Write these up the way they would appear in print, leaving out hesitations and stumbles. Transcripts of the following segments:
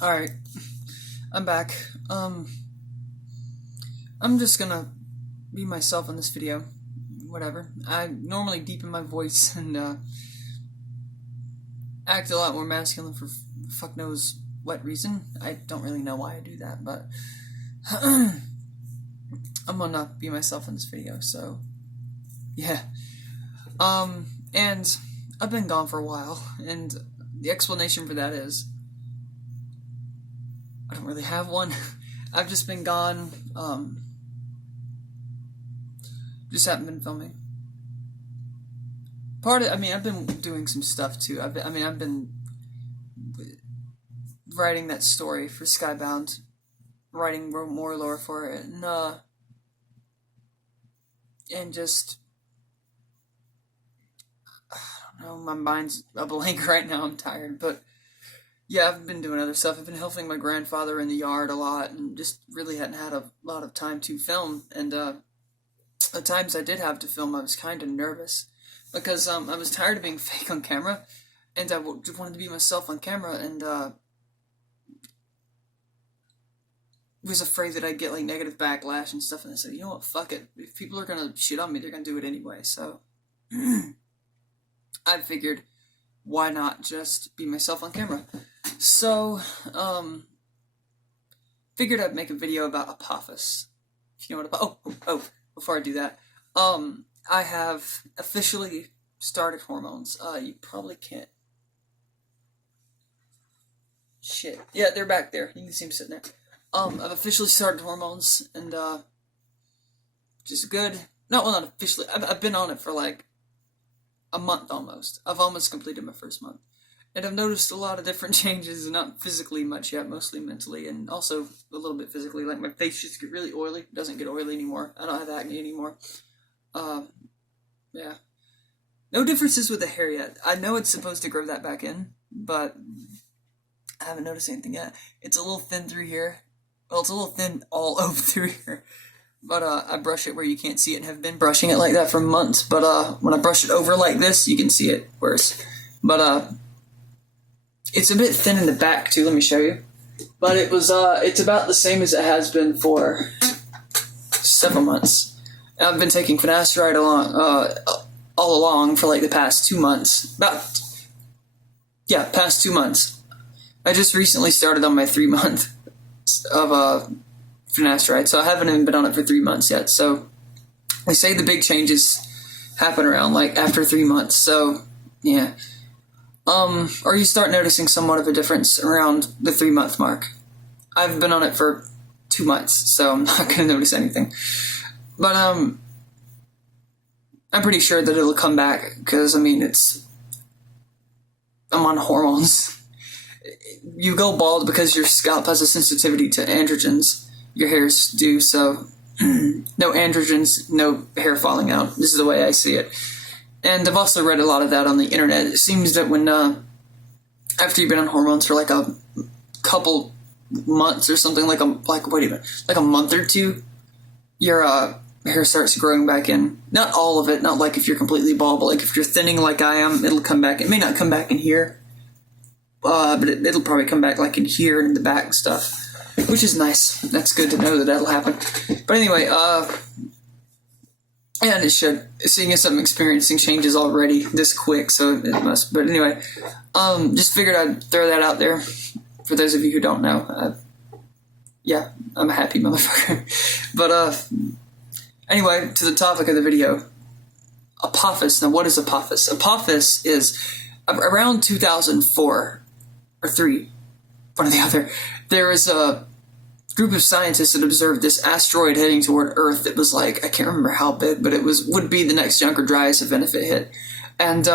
Alright, I'm back. I'm just gonna be myself in this video. Whatever. I normally deepen my voice and, act a lot more masculine for fuck knows what reason. I don't really know why I do that, but I'm gonna be myself in this video, so yeah. And I've been gone for a while, and the explanation for that is I don't really have one. I've just been gone, just haven't been filming. I've been doing some stuff too. I've been writing that story for Skybound, writing more lore for it, and just, I don't know, my mind's a blank right now, I'm tired, but yeah, I've been doing other stuff. I've been helping my grandfather in the yard a lot, and just really hadn't had a lot of time to film, and, the times I did have to film, I was kind of nervous, because, I was tired of being fake on camera, and I wanted to be myself on camera, and, was afraid that I'd get, like, negative backlash and stuff, and I said, you know what, fuck it. If people are gonna shit on me, they're gonna do it anyway, so I figured, why not just be myself on camera? So, figured I'd make a video about Apophis. If you know what before I do that, I have officially started hormones. You probably can't. Shit. Yeah, they're back there. You can see them sitting there. I've officially started hormones, and, which is good. No, well, not officially. I've been on it for, like, a month almost. I've almost completed my first month. And I've noticed a lot of different changes, not physically much yet, mostly mentally, and also a little bit physically. Like, my face just get really oily. It doesn't get oily anymore. I don't have acne anymore. Yeah. No differences with the hair yet. I know it's supposed to grow that back in, but I haven't noticed anything yet. It's a little thin through here. Well, it's a little thin all over through here. But, I brush it where you can't see it and have been brushing it like that for months. But, when I brush it over like this, you can see it worse. But, it's a bit thin in the back, too. Let me show you. But it's about the same as it has been for several months. And I've been taking finasteride all along for, like, the past 2 months. Past 2 months. I just recently started on my 3-month of, finasteride, so I haven't even been on it for 3 months yet, so they say the big changes happen around, like, after 3 months, so, yeah. Or you start noticing somewhat of a difference around the 3-month mark. I've been on it for 2 months, so I'm not gonna notice anything. But, I'm pretty sure that it'll come back, because, I mean, I'm on hormones. You go bald because your scalp has a sensitivity to androgens. Your hairs do, so no androgens, no hair falling out. This is the way I see it. And I've also read a lot of that on the internet. It seems that when, after you've been on hormones for like a couple months or something, like a month or two, your, hair starts growing back in. Not all of it, not like if you're completely bald, but like if you're thinning like I am, it'll come back. It may not come back in here, but it'll probably come back like in here and in the back and stuff. Which is nice. That's good to know that that'll happen. But anyway, and it should. Seeing as I'm experiencing changes already this quick, so it must. But anyway, just figured I'd throw that out there for those of you who don't know. Yeah, I'm a happy motherfucker. But, anyway, to the topic of the video. Apophis. Now, what is Apophis? Apophis is around 2004 or 3, one or the other. There was a group of scientists that observed this asteroid heading toward Earth that was like, I can't remember how big, but would be the next Younger Dryas event if it hit. And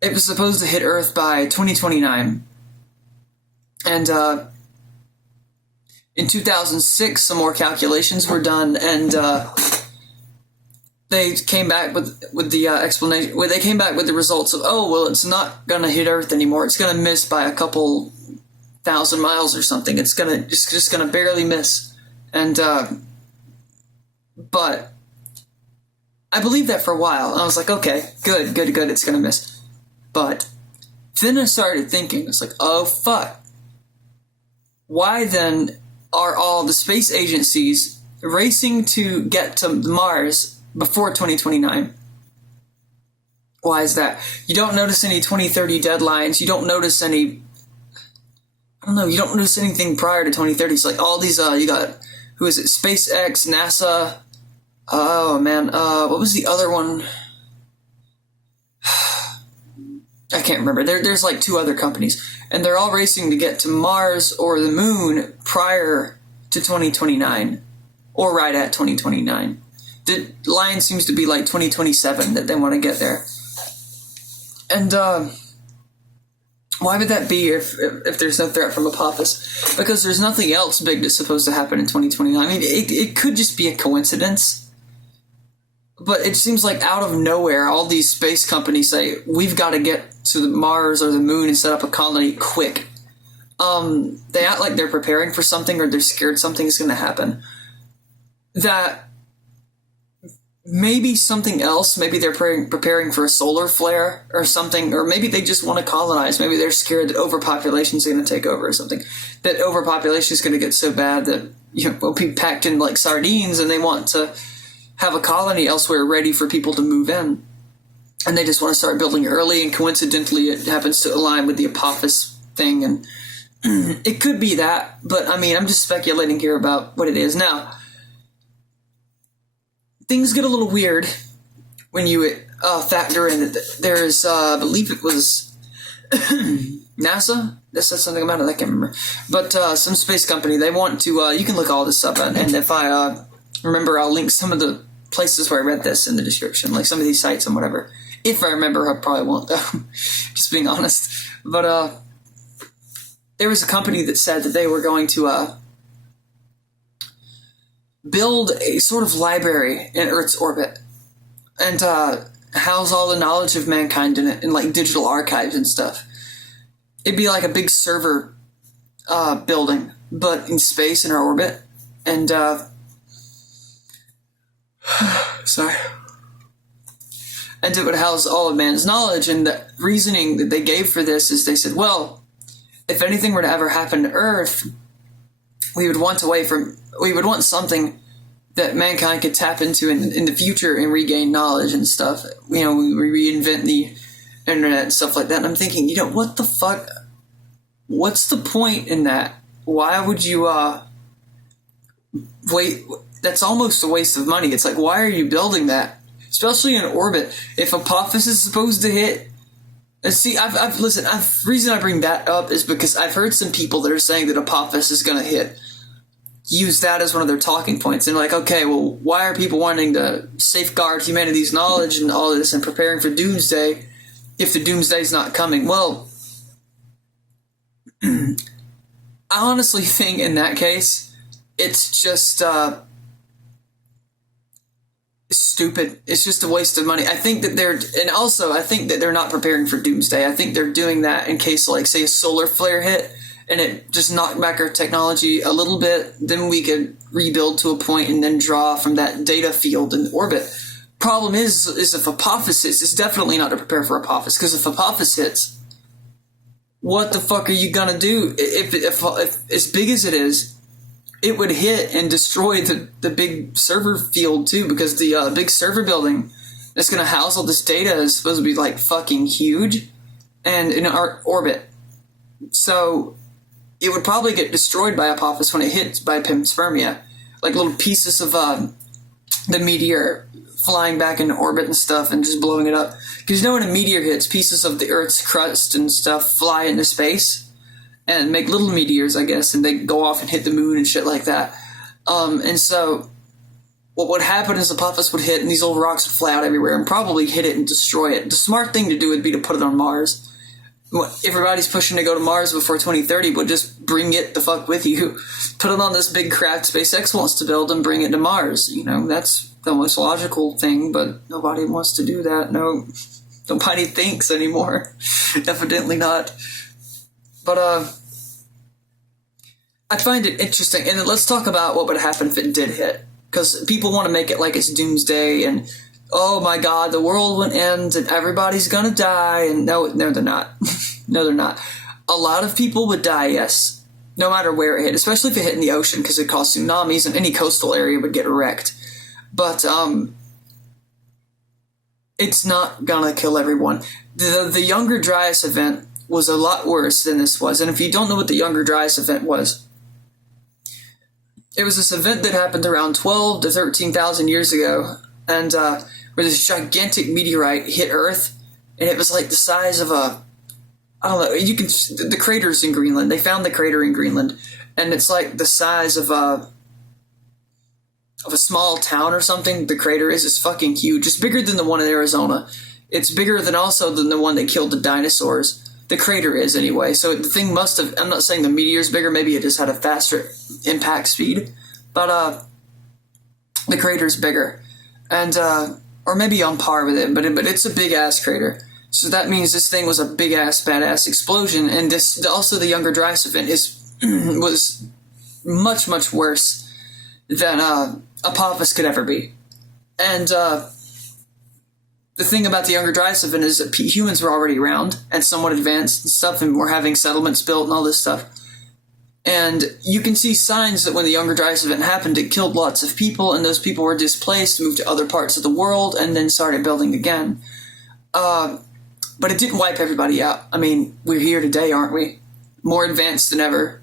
it was supposed to hit Earth by 2029. And in 2006, some more calculations were done, and they came back with the explanation. Well, they came back with the results of, it's not gonna hit Earth anymore. It's gonna miss by a couple 1,000 miles or something. It's just gonna barely miss. And but I believed that for a while. I was like, okay, good, it's gonna miss. But Then I started thinking, it's like, oh fuck. Why then are all the space agencies racing to get to Mars before 2029? Why is that? You don't notice any 2030 deadlines. You don't notice any, I don't know, you don't notice anything prior to 2030. It's like all these, you got, who is it? SpaceX, NASA. Oh man, what was the other one? I can't remember. There's like 2 other companies, and they're all racing to get to Mars or the moon prior to 2029, or right at 2029. The line seems to be like 2027 that they want to get there. And why would that be if there's no threat from Apophis? Because there's nothing else big that's supposed to happen in 2029. I mean, it could just be a coincidence. But it seems like out of nowhere, all these space companies say, we've got to get to the Mars or the moon and set up a colony quick. They act like they're preparing for something, or they're scared something is going to happen. That maybe something else, maybe they're preparing for a solar flare or something, or maybe they just want to colonize. Maybe they're scared that overpopulation is going to take over or something. That overpopulation is going to get so bad that we'll be packed in like sardines, and they want to have a colony elsewhere ready for people to move in. And they just want to start building early, and coincidentally it happens to align with the Apophis thing, and it could be that, but I mean, I'm just speculating here about what it is. Now, things get a little weird when you factor in that there's, I believe it was NASA that said something about it, I can't remember, but some space company, they want to, you can look all this up, and if I remember, I'll link some of the places where I read this in the description, like some of these sites and whatever. If I remember, I probably won't, though, just being honest. But there was a company that said that they were going to build a sort of library in Earth's orbit and house all the knowledge of mankind in it, in like digital archives and stuff. It'd be like a big server building, but in space in our orbit. And sorry. And it would house all of man's knowledge, and the reasoning that they gave for this is they said, well, if anything were to ever happen to Earth, we would want something that mankind could tap into in the future and regain knowledge and stuff. We reinvent the internet and stuff like that. And I'm thinking, what the fuck? What's the point in that? Why would you wait? That's almost a waste of money. It's like, why are you building that? Especially in orbit. If Apophis is supposed to hit, and see, the reason I bring that up is because I've heard some people that are saying that Apophis is going to hit, use that as one of their talking points. And like, okay, well, why are people wanting to safeguard humanity's knowledge and all this and preparing for doomsday if the doomsday's not coming? Well, I honestly think in that case, it's just stupid. It's just a waste of money. I think that I think that they're not preparing for doomsday. I think they're doing that in case, like, say, a solar flare hit and it just knocked back our technology a little bit. Then we could rebuild to a point and then draw from that data field in orbit. Problem is if Apophis hits, it's definitely not to prepare for Apophis, because if Apophis hits, what the fuck are you gonna do? If as big as it is, it would hit and destroy the big server field too, because the big server building that's going to house all this data is supposed to be like fucking huge and in our orbit. So it would probably get destroyed by Apophis when it hits by panspermia, like little pieces of the meteor flying back into orbit and stuff and just blowing it up. Because when a meteor hits, pieces of the Earth's crust and stuff fly into space and make little meteors, I guess, and they go off and hit the moon and shit like that. And so what would happen is Apophis would hit and these old rocks would fly out everywhere and probably hit it and destroy it. The smart thing to do would be to put it on Mars. Everybody's pushing to go to Mars before 2030, but just bring it the fuck with you. Put it on this big craft SpaceX wants to build and bring it to Mars. That's the most logical thing, but nobody wants to do that. No, nobody thinks anymore. Evidently not. But I find it interesting. And then let's talk about what would happen if it did hit. Because people want to make it like it's doomsday and, oh my god, the world would end and everybody's gonna die. And no, they're not. No, they're not. A lot of people would die, yes, no matter where it hit, especially if it hit in the ocean, because it caused tsunamis and any coastal area would get wrecked. But it's not gonna kill everyone. The Younger Dryas event was a lot worse than this was. And if you don't know what the Younger Dryas event was, it was this event that happened around 12 to 13,000 years ago, and where this gigantic meteorite hit Earth, and it was like the size of a, I don't know, the crater's in Greenland. They found the crater in Greenland, and it's like the size of a small town or something. The crater is. It's fucking huge. It's bigger than the one in Arizona. It's bigger than the one that killed the dinosaurs. The crater is, anyway. So the thing must have, I'm not saying the meteor's bigger, maybe it just had a faster impact speed, but the crater's bigger. And, or maybe on par with it, but it's a big-ass crater. So that means this thing was a big-ass, badass explosion, and this, also the Younger Dryas event was much, much worse than Apophis could ever be. And the thing about the Younger Dryas event is that humans were already around and somewhat advanced and stuff, and we're having settlements built and all this stuff. And you can see signs that when the Younger Dryas event happened, it killed lots of people, and those people were displaced, moved to other parts of the world, and then started building again. But it didn't wipe everybody out. I mean, we're here today, aren't we? More advanced than ever.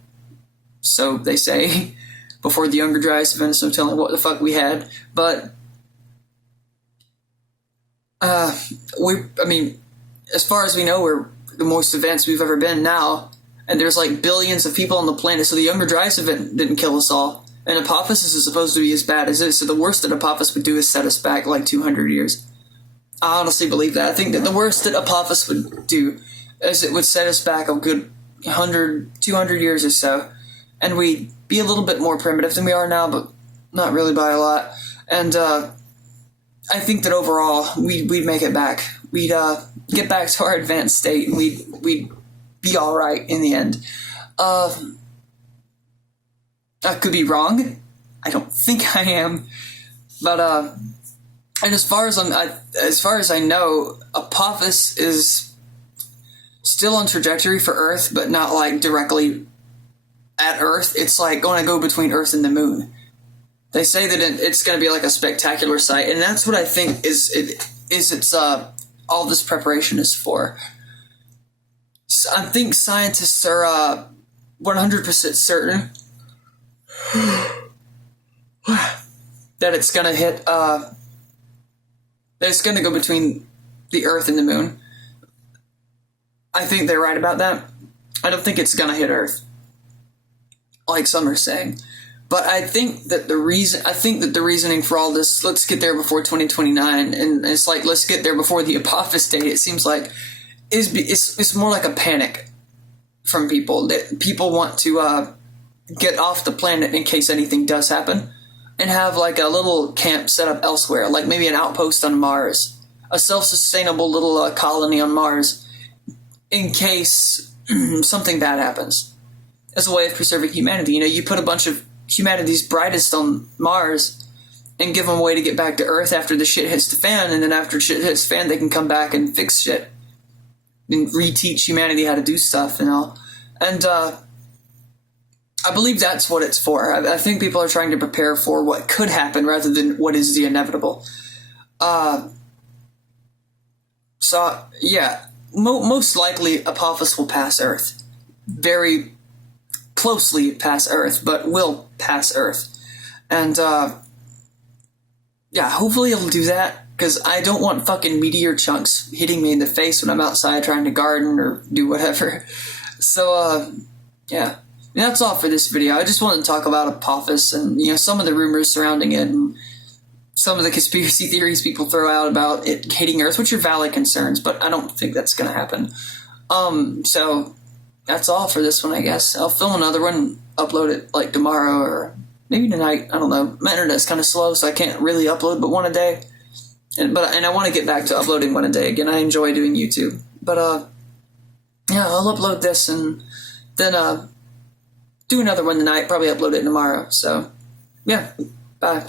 So they say. Before the Younger Dryas event, so I'm telling what the fuck we had. But I mean, as far as we know, we're the most advanced we've ever been now, and there's like billions of people on the planet, so the Younger Dryas event didn't kill us all, and Apophis is supposed to be as bad as this, so the worst that Apophis would do is set us back like 200 years. I honestly believe that. I think that the worst that Apophis would do is it would set us back a good 100, 200 years or so, and we'd be a little bit more primitive than we are now, but not really by a lot, and I think that overall, we'd make it back. We'd get back to our advanced state, and we'd be all right in the end. I could be wrong. I don't think I am, but and as far as I know, Apophis is still on trajectory for Earth, but not like directly at Earth. It's like going to go between Earth and the Moon. They say that it's going to be like a spectacular sight, and that's what I think it's all this preparation is for. So I think scientists are 100% certain that it's going to hit, that it's going to go between the Earth and the Moon. I think they're right about that. I don't think it's going to hit Earth, like some are saying. But I think that the reasoning for all this, let's get there before 2029, and it's like, let's get there before the Apophis date, it seems like, it's more like a panic from people. That people want to get off the planet in case anything does happen, and have like a little camp set up elsewhere, like maybe an outpost on Mars, a self-sustainable little colony on Mars, in case something bad happens, as a way of preserving humanity. You know, you put a bunch of humanity's brightest on Mars and give them a way to get back to Earth after the shit hits the fan, and then after shit hits the fan, they can come back and fix shit and reteach humanity how to do stuff and all. And I believe that's what it's for. I think people are trying to prepare for what could happen rather than what is the inevitable. So, yeah, most likely Apophis will pass Earth. Very closely pass Earth, but will pass Earth. And, yeah, hopefully it'll do that, because I don't want fucking meteor chunks hitting me in the face when I'm outside trying to garden or do whatever. So, yeah. And that's all for this video. I just wanted to talk about Apophis and, you know, some of the rumors surrounding it and some of the conspiracy theories people throw out about it hitting Earth, which are valid concerns, but I don't think that's going to happen. So that's all for this one, I guess. I'll film another one, upload it like tomorrow or maybe tonight. I don't know. My internet's kind of slow, so I can't really upload but one a day. And I want to get back to uploading one a day again. I enjoy doing YouTube. But yeah, I'll upload this and then do another one tonight. Probably upload it tomorrow. So yeah, bye.